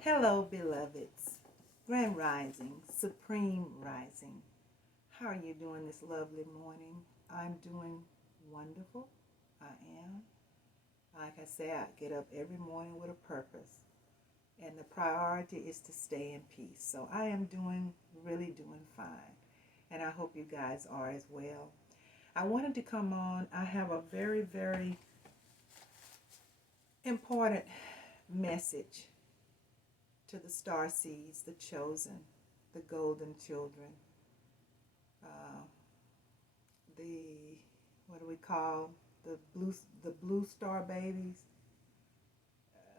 Hello, beloveds. Grand Rising, Supreme Rising. How are you doing this lovely morning? I'm doing wonderful. I am. Like I say, I get up every morning with a purpose, and the priority is to stay in peace. So I am really doing fine, and I hope you guys are as well. I wanted to come on. I have a very important message to the Starseeds, the chosen, the golden children, uh, the what do we call the blue star babies.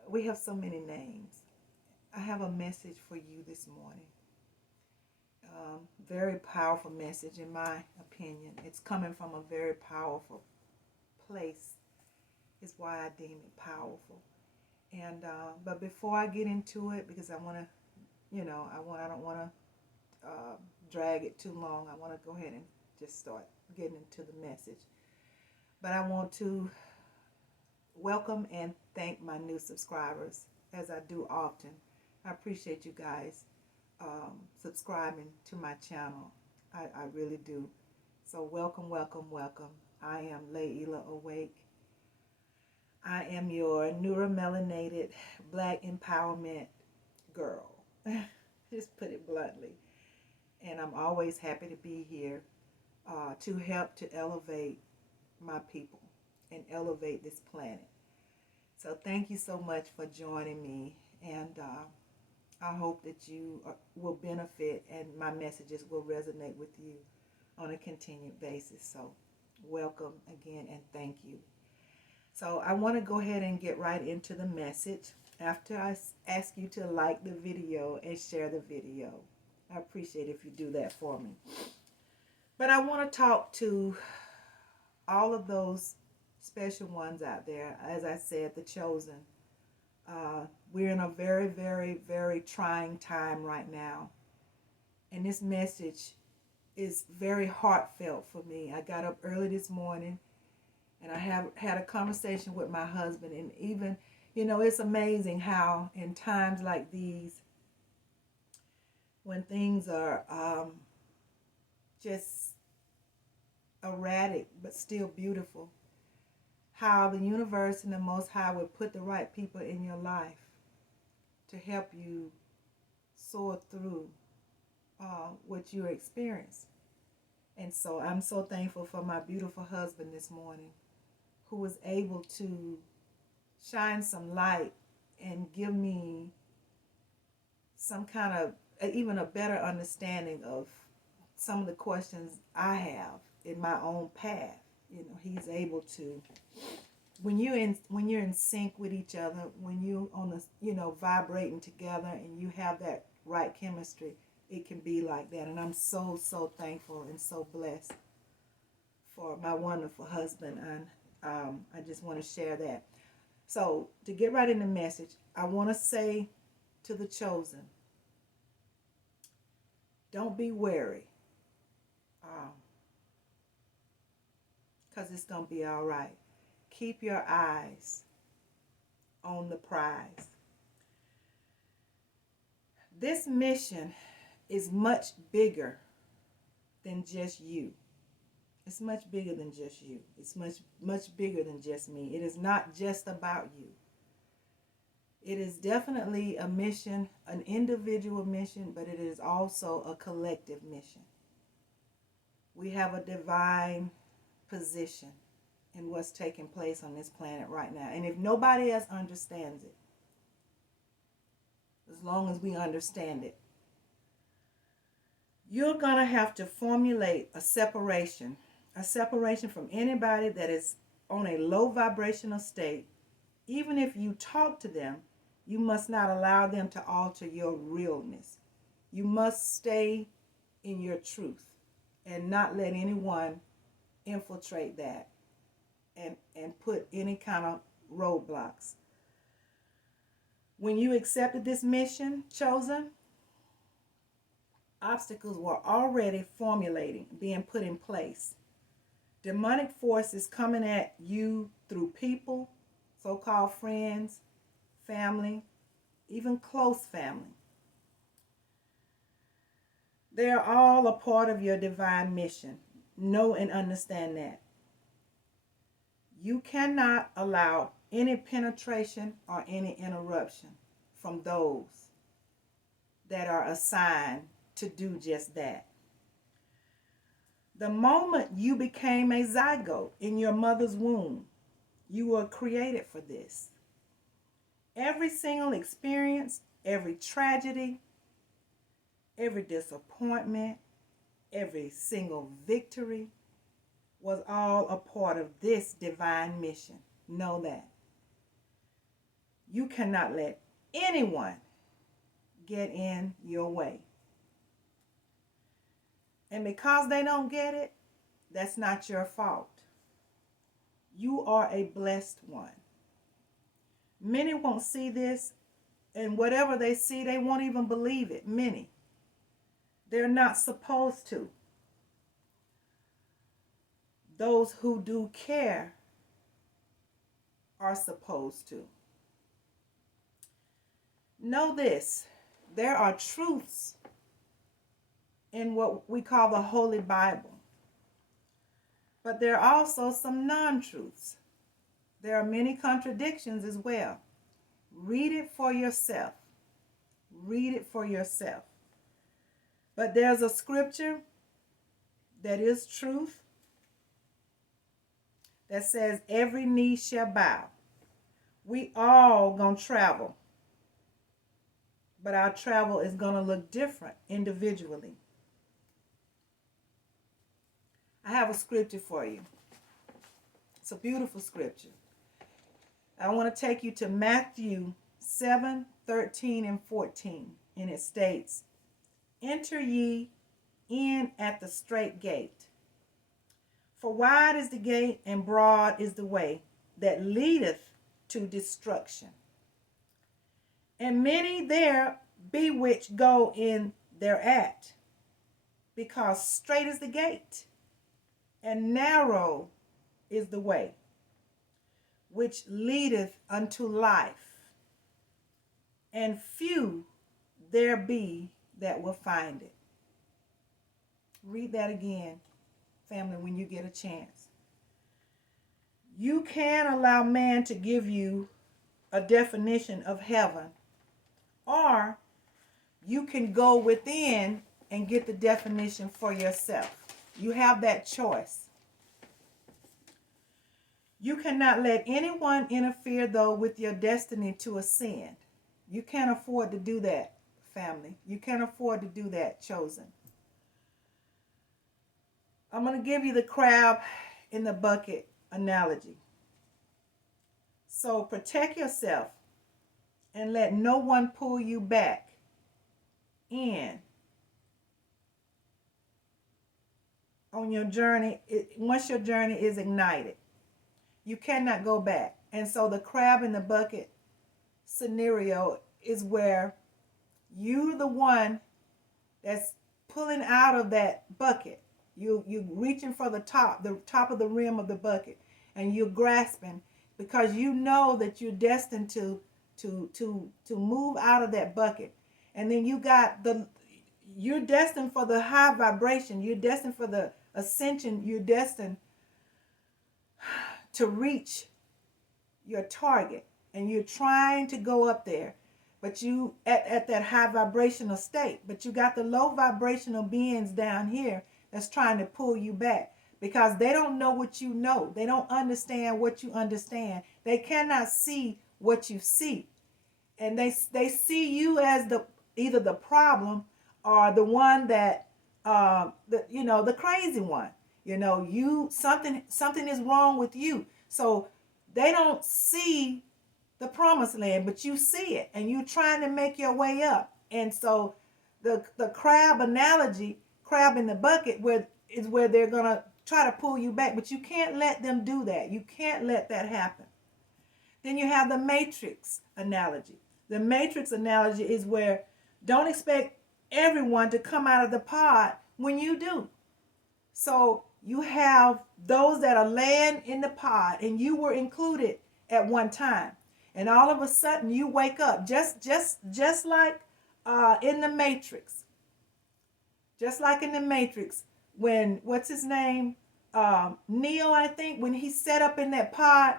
We have so many names. I have a message for you this morning. Very powerful message, in my opinion. It's coming from a very powerful place. Is why I deem it powerful. And but before I get into it, because I want to, I don't want to drag it too long. I want to go ahead and just start getting into the message. But I want to welcome and thank my new subscribers, as I do often. I appreciate you guys subscribing to my channel. I really do. So welcome. I am Layla Awake. I am your neuromelanated black empowerment girl. Just put it bluntly. And I'm always happy to be here to help to elevate my people and elevate this planet. So thank you so much for joining me, and I hope that you will benefit and my messages will resonate with you on a continued basis. So welcome again and thank you. So I want to go ahead and get right into the message after I ask you to like the video and share the video. I appreciate if you do that for me. But I want to talk to all of those special ones out there. As I said, the chosen. We're in a very trying time right now. And this message is very heartfelt for me. I got up early this morning and I have had a conversation with my husband. And even, it's amazing how in times like these, when things are just erratic but still beautiful, how the universe and the Most High would put the right people in your life to help you soar through what you experience. And so I'm so thankful for my beautiful husband this morning, who was able to shine some light and give me some kind of even a better understanding of some of the questions I have in my own path. He's able to, when you're in sync with each other, when you on the vibrating together and you have that right chemistry, it can be like that. And I'm so thankful and so blessed for my wonderful husband, and I just want to share that. So to get right in the message, I want to say to the chosen, don't be wary, because it's going to be all right. Keep your eyes on the prize. This mission is much bigger than just you. It's much bigger than just you. It's much bigger than just me. It is not just about you. It is definitely a mission, an individual mission, but it is also a collective mission. We have a divine position in what's taking place on this planet right now. And if nobody else understands it, as long as we understand it, you're going to have to formulate a separation from anybody that is on a low vibrational state. Even if you talk to them, you must not allow them to alter your realness. You must stay in your truth and not let anyone infiltrate that and put any kind of roadblocks. When you accepted this mission, chosen, obstacles were already formulating, being put in place. Demonic forces coming at you through people, so-called friends, family, even close family. They're all a part of your divine mission. Know and understand that. You cannot allow any penetration or any interruption from those that are assigned to do just that. The moment you became a zygote in your mother's womb, you were created for this. Every single experience, every tragedy, every disappointment, every single victory was all a part of this divine mission. Know that. You cannot let anyone get in your way. And because they don't get it, that's not your fault. You are a blessed one. Many won't see this, and whatever they see, they won't even believe it. Many. They're not supposed to. Those who do care are supposed to. Know this, there are truths in what we call the Holy Bible. But there are also some non-truths. There are many contradictions as well. Read it for yourself. Read it for yourself. But there's a scripture that is truth that says every knee shall bow. We all gonna travel. But our travel is gonna look different individually. I have a scripture for you. It's a beautiful scripture. I want to take you to Matthew 7, 13, and 14. And it states, enter ye in at the strait gate. For wide is the gate and broad is the way that leadeth to destruction. And many there be which go in thereat, because strait is the gate, and narrow is the way, which leadeth unto life, and few there be that will find it. Read that again, family, when you get a chance. You can allow man to give you a definition of heaven, or you can go within and get the definition for yourself. You have that choice. You cannot let anyone interfere, though, with your destiny to ascend. You can't afford to do that, family. You can't afford to do that, chosen. I'm going to give you the crab in the bucket analogy. So protect yourself and let no one pull you back in on your journey. Once your journey is ignited, you cannot go back. And so the crab in the bucket scenario is where you're the one that's pulling out of that bucket. You reaching for the top of the rim of the bucket, and you're grasping because you know that you're destined to move out of that bucket. And then you're destined for the high vibration. You're destined for the ascension. You're destined to reach your target, and you're trying to go up there, but you at that high vibrational state, but you got the low vibrational beings down here that's trying to pull you back, because they don't know what you know. They don't understand what you understand. They cannot see what you see, and they see you as either the problem or the one that the crazy one. Something is wrong with you. So they don't see the promised land, but you see it, and you're trying to make your way up. And so the crab analogy, crab in the bucket, is where they're gonna try to pull you back, but you can't let them do that. You can't let that happen. Then you have the matrix analogy. The matrix analogy is where don't expect everyone to come out of the pod when you do. So you have those that are laying in the pod, and you were included at one time. And all of a sudden you wake up just like in the Matrix. Just like in the Matrix, when what's his name? Neo, I think, when he set up in that pod,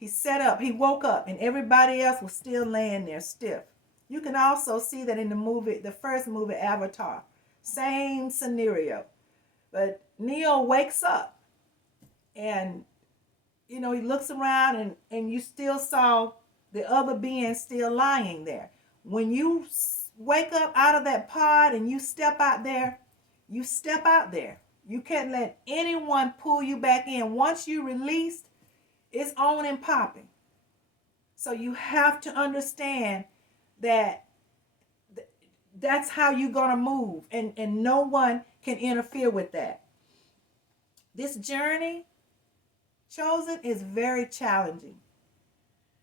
he woke up, and everybody else was still laying there stiff. You can also see that in the first movie, Avatar. Same scenario. But Neo wakes up, and he looks around, and you still saw the other being still lying there. When you wake up out of that pod and you step out there, you step out there. You can't let anyone pull you back in. Once you released, it's on and popping. So you have to understand that that's how you're going to move, and no one can interfere with that. This journey, Chosen, is very challenging.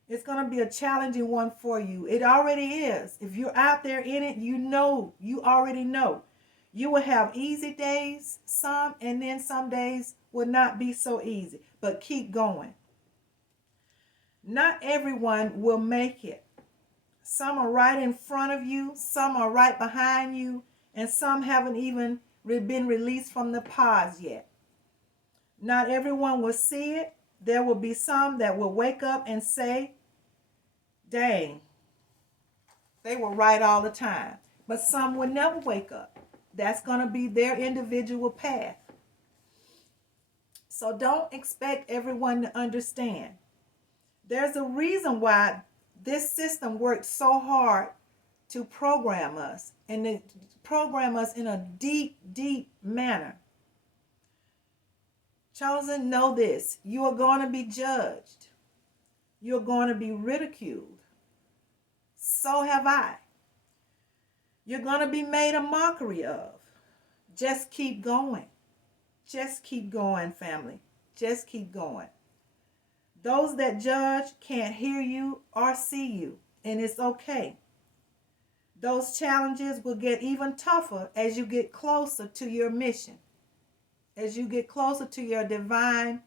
It's going to be a challenging one for you. It already is. If you're out there in it, you already know. You will have easy days, some, and then some days will not be so easy. But keep going. Not everyone will make it. Some are right in front of you, some are right behind you, and some haven't even been released from the pods yet. Not everyone will see it. There will be some that will wake up and say, dang, they were right all the time. But some will never wake up. That's going to be their individual path. So don't expect everyone to understand. There's a reason why this system worked so hard to program us, and to program us in a deep, deep manner. Chosen, know this. You are going to be judged. You're going to be ridiculed. So have I. You're going to be made a mockery of. Just keep going. Just keep going, family. Just keep going. Those that judge can't hear you or see you, and it's okay. Those challenges will get even tougher as you get closer to your mission, as you get closer to your divine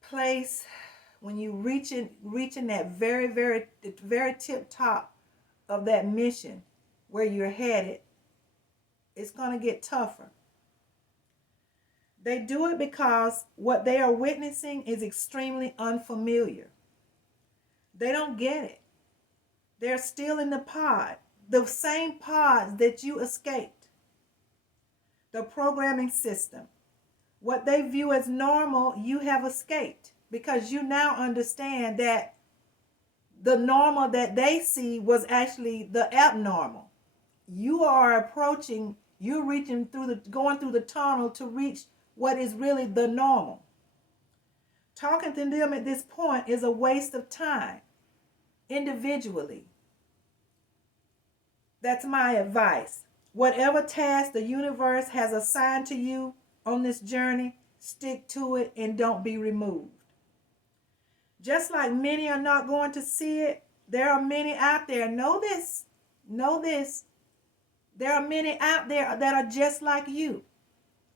place. When you reaching that very, very, very tip top of that mission where you're headed, it's going to get tougher. They do it because what they are witnessing is extremely unfamiliar. They don't get it. They're still in the pod, the same pods that you escaped. The programming system. What they view as normal, you have escaped, because you now understand that the normal that they see was actually the abnormal. You are approaching, you're going through the tunnel to reach what is really the normal. Talking to them at this point is a waste of time, individually. That's my advice. Whatever task the universe has assigned to you on this journey, stick to it and don't be removed. Just like many are not going to see it, there are many out there. Know this. Know this. There are many out there that are just like you.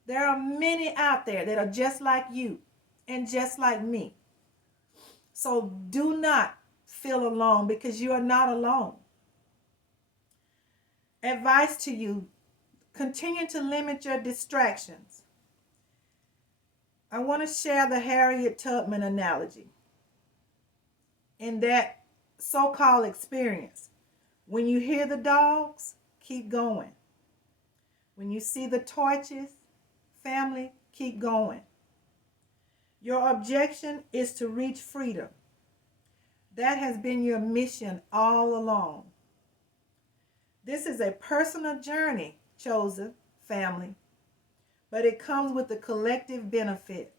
There are many out there that are just like you and just like me. So do not feel alone, because you are not alone. Advice to you, continue to limit your distractions. I want to share the Harriet Tubman analogy. In that so-called experience, when you hear the dogs, keep going. When you see the torches, family, keep going. Your objection is to reach freedom. That has been your mission all along. This is a personal journey, chosen family, but it comes with a collective benefit.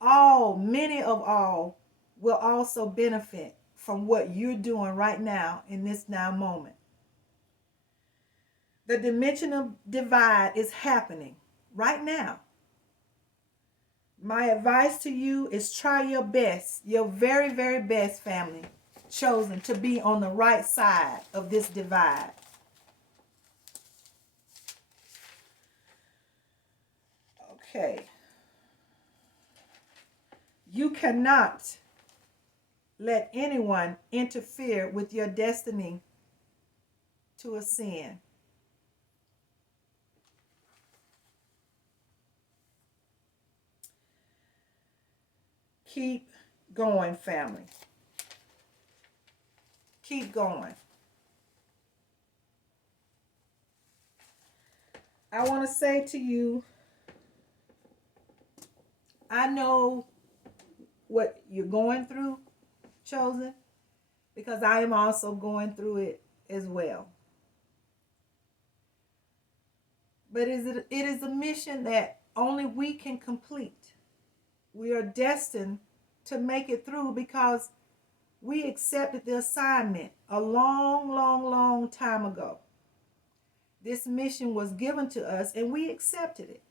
Many of all, will also benefit from what you're doing right now in this now moment. The dimensional divide is happening right now. My advice to you is try your best, your very, very best, family, chosen, to be on the right side of this divide. Okay. You cannot let anyone interfere with your destiny to ascend. Keep going, family. Keep going. I want to say to you, I know what you're going through, Chosen, because I am also going through it as well. But it is a mission that only we can complete. We are destined to make it through because we accepted the assignment a long, long, long time ago. This mission was given to us and we accepted it.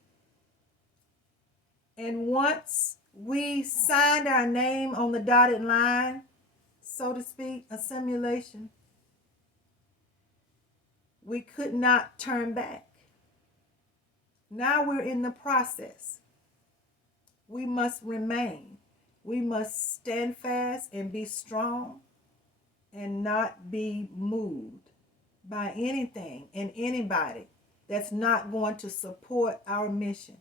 And once we signed our name on the dotted line, so to speak, a simulation, we could not turn back. Now we're in the process. We must remain. We must stand fast and be strong and not be moved by anything and anybody that's not going to support our mission.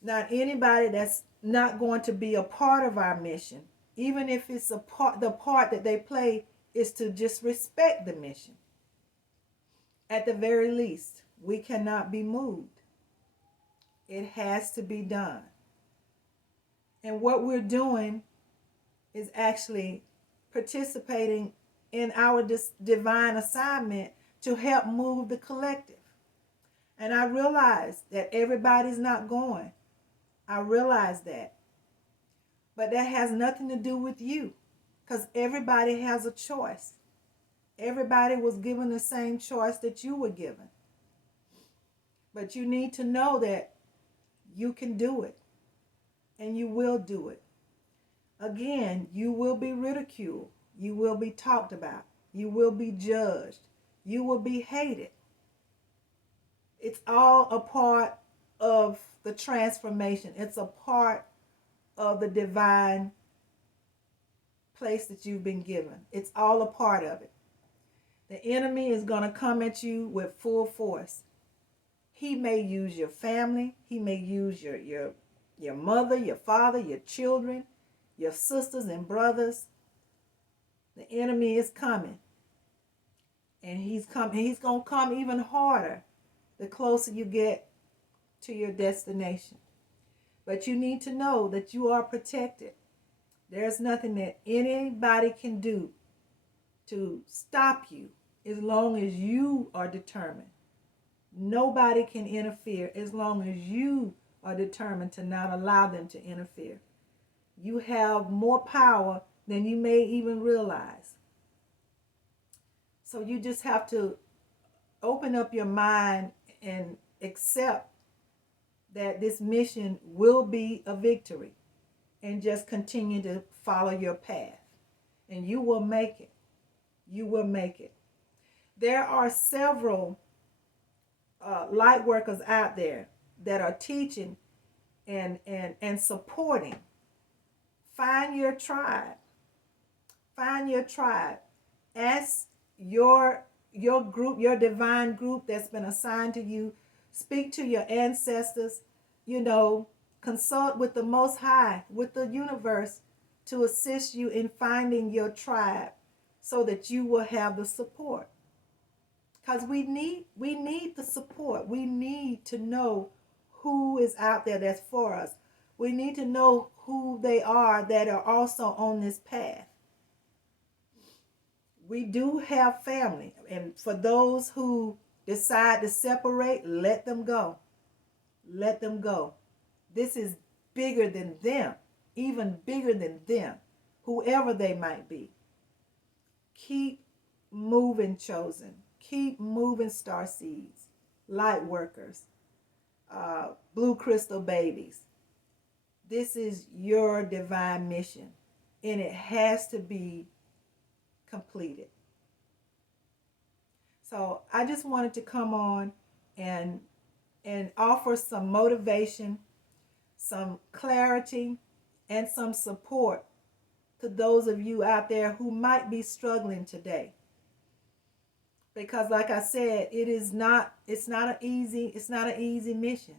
Not anybody that's not going to be a part of our mission, even if it's the part that they play is to just respect the mission. At the very least, we cannot be moved. It has to be done. And what we're doing is actually participating in our divine assignment to help move the collective. And I realize that everybody's not going. I realize that. But that has nothing to do with you, because everybody has a choice. Everybody was given the same choice that you were given. But you need to know that you can do it, and you will do it. Again, you will be ridiculed. You will be talked about. You will be judged. You will be hated. It's all a part of the transformation. It's a part of the divine place that you've been given. It's all a part of it. The enemy is going to come at you with full force. He may use your family. He may use your mother, your father, your children, your sisters and brothers. The enemy is coming. And he's going to come even harder the closer you get to your destination. But you need to know that you are protected. There's nothing that anybody can do to stop you as long as you are determined. Nobody can interfere as long as you are determined to not allow them to interfere. You have more power than you may even realize. So you just have to open up your mind and accept that this mission will be a victory, and just continue to follow your path, and you will make it. You will make it. There are several light workers out there that are teaching and supporting. Find your tribe. Find your tribe. Ask your group, your divine group that's been assigned to you. Speak to your ancestors. Consult with the Most High, with the universe, to assist you in finding your tribe so that you will have the support. Because we need the support. We need to know who is out there that's for us. We need to know who they are that are also on this path. We do have family. And for those who decide to separate, let them go. Let them go. This is bigger than them, even bigger than them, whoever they might be. Keep moving, Chosen. Keep moving, Starseeds, light workers, blue crystal babies. This is your divine mission, and it has to be completed. So I just wanted to come on and offer some motivation, some clarity, and some support to those of you out there who might be struggling today. Because like I said, it's not an easy mission.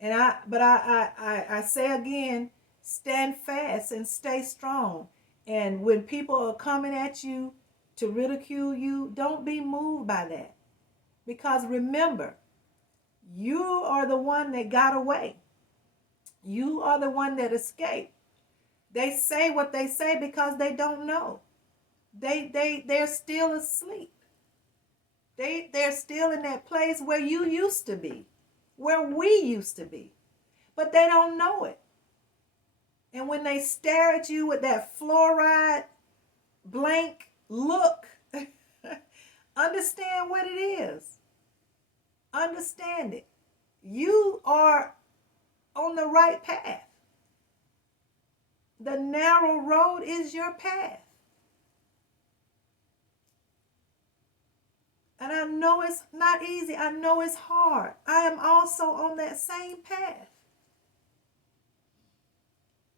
But I say again, stand fast and stay strong. And when people are coming at you to ridicule you, don't be moved by that. Because remember, you are the one that got away. You are the one that escaped. They say what they say because they don't know. They're still asleep. They're still in that place where you used to be, where we used to be. But they don't know it. And when they stare at you with that fluoride blank look, understand what it is. Understand it. You are on the right path. The narrow road is your path. And I know it's not easy. I know it's hard. I am also on that same path.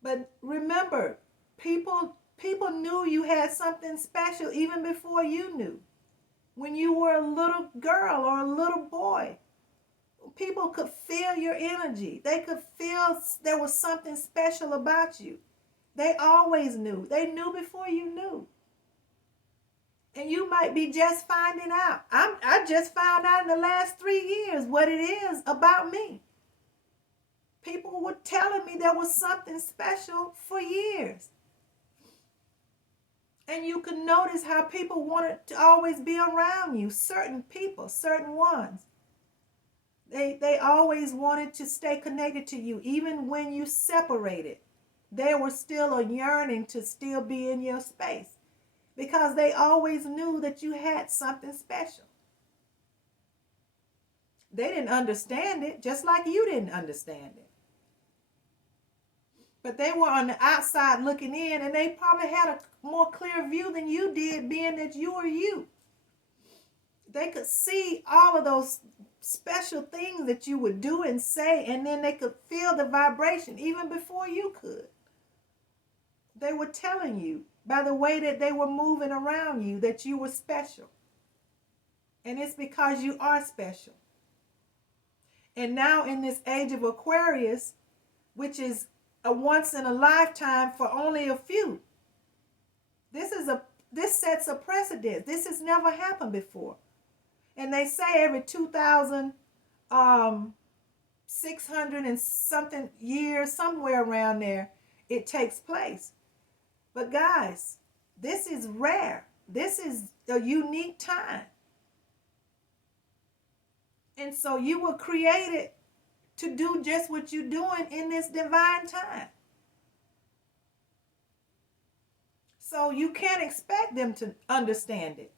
But remember, people knew you had something special even before you knew. When you were a little girl or a little boy, people could feel your energy. They could feel there was something special about you. They always knew. They knew before you knew. And you might be just finding out. I just found out in the last 3 years what it is about me. People were telling me there was something special for years. And you could notice how people wanted to always be around you. Certain people, certain ones. They always wanted to stay connected to you. Even when you separated, they were still a yearning to still be in your space. Because they always knew that you had something special. They didn't understand it, just like you didn't understand it. But they were on the outside looking in, and they probably had a more clear view than you did, being that you were you. They could see all of those special things that you would do and say, and then they could feel the vibration even before you could. They were telling you by the way that they were moving around you that you were special. And it's because you are special. And now in this age of Aquarius, which is a once in a lifetime for only a few, this sets a precedent. This has never happened before. And they say every 2,600 and something years, somewhere around there, it takes place. But guys, this is rare. This is a unique time. And so you were created to do just what you're doing in this divine time. So you can't expect them to understand it.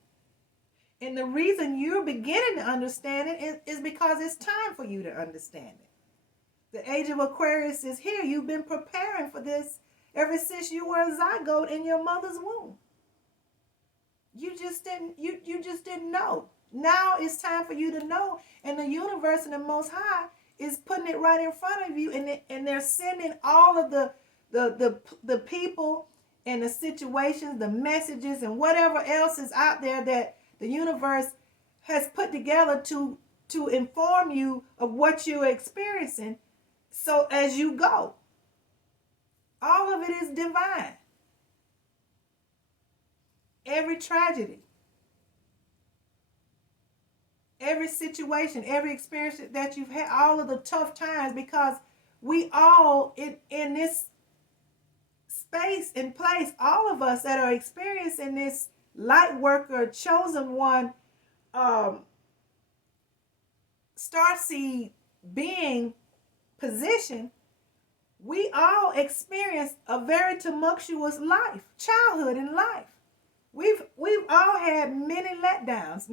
And the reason you're beginning to understand it is because it's time for you to understand it. The age of Aquarius is here. You've been preparing for this ever since you were a zygote in your mother's womb. You just didn't know. Now it's time for you to know. And the universe and the Most High is putting it right in front of you. And they're sending all of the people and the situations, the messages, and whatever else is out there that the universe has put together to inform you of what you're experiencing. So as you go, all of it is divine. Every tragedy, every situation, every experience that you've had, all of the tough times, because we all in this space and place, all of us that are experiencing this light worker, chosen one, starseed being position, we all experience a very tumultuous life, childhood and life. We've all had many letdowns,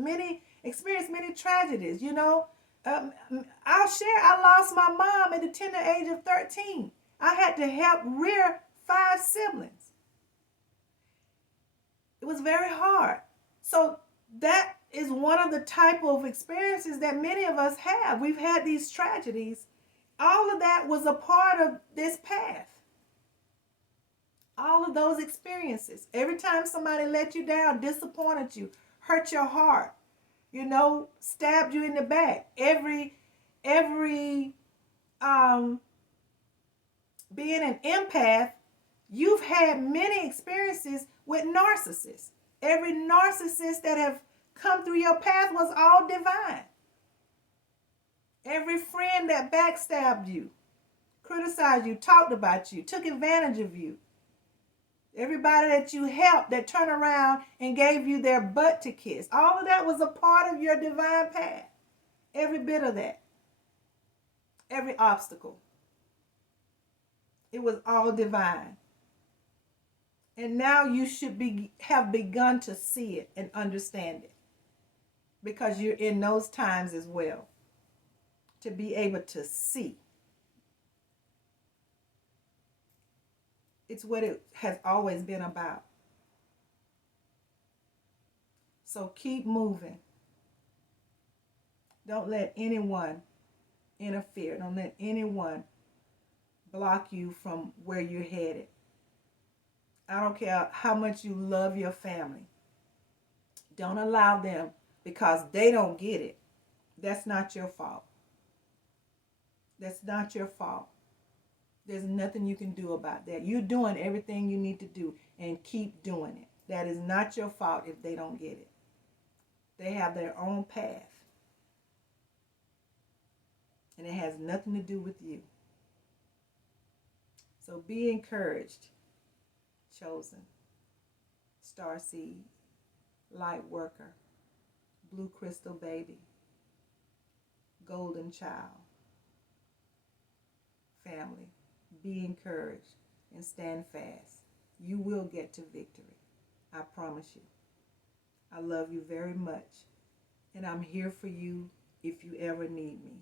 experienced many tragedies. I'll share. I lost my mom at the tender age of 13. I had to help rear 5 siblings. It was very hard. So that is one of the type of experiences that many of us have. We've had these tragedies. All of that was a part of this path. All of those experiences. Every time somebody let you down, disappointed you, hurt your heart, stabbed you in the back. Every being an empath, you've had many experiences with narcissists. Every narcissist that have come through your path was all divine. Every friend that backstabbed you, criticized you, talked about you, took advantage of you. Everybody that you helped that turned around and gave you their butt to kiss. All of that was a part of your divine path. Every bit of that. Every obstacle. It was all divine. And now you should have begun to see it and understand it. Because you're in those times as well. To be able to see. It's what it has always been about. So keep moving. Don't let anyone interfere. Don't let anyone block you from where you're headed. I don't care how much you love your family. Don't allow them, because they don't get it. That's not your fault. That's not your fault. There's nothing you can do about that. You're doing everything you need to do, and keep doing it. That is not your fault if they don't get it. They have their own path. And it has nothing to do with you. So be encouraged, Chosen, Starseed, Light Worker, Blue Crystal Baby, Golden Child, family. Be encouraged and stand fast. You will get to victory. I promise you. I love you very much. And I'm here for you if you ever need me.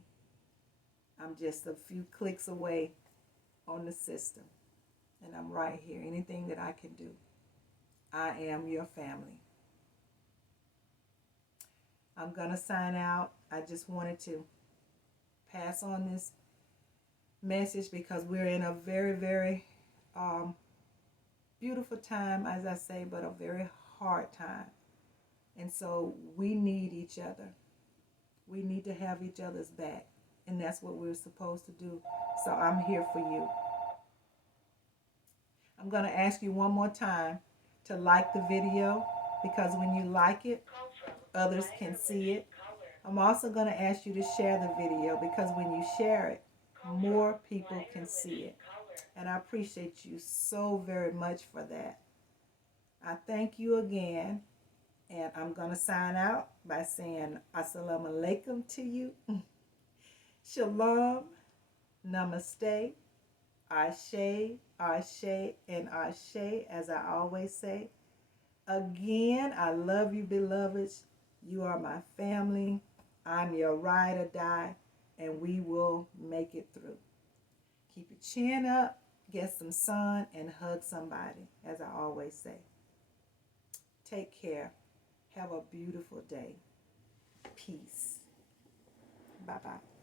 I'm just a few clicks away on the system. And I'm right here. Anything that I can do. I am your family. I'm going to sign out. I just wanted to pass on this message because we're in a very, very beautiful time, as I say, but a very hard time. And so we need each other. We need to have each other's back. And that's what we're supposed to do. So I'm here for you. I'm going to ask you one more time to like the video, because when you like it, others can see it. I'm also going to ask you to share the video, because when you share it, more people can see it. And I appreciate you so very much for that. I thank you again. And I'm going to sign out by saying Assalamu alaikum to you. Shalom, namaste, ashe, ashe, and ashe, as I always say. Again, I love you, beloveds. You are my family. I'm your ride or die, and we will make it through. Keep your chin up, get some sun, and hug somebody, as I always say. Take care. Have a beautiful day. Peace. Bye-bye.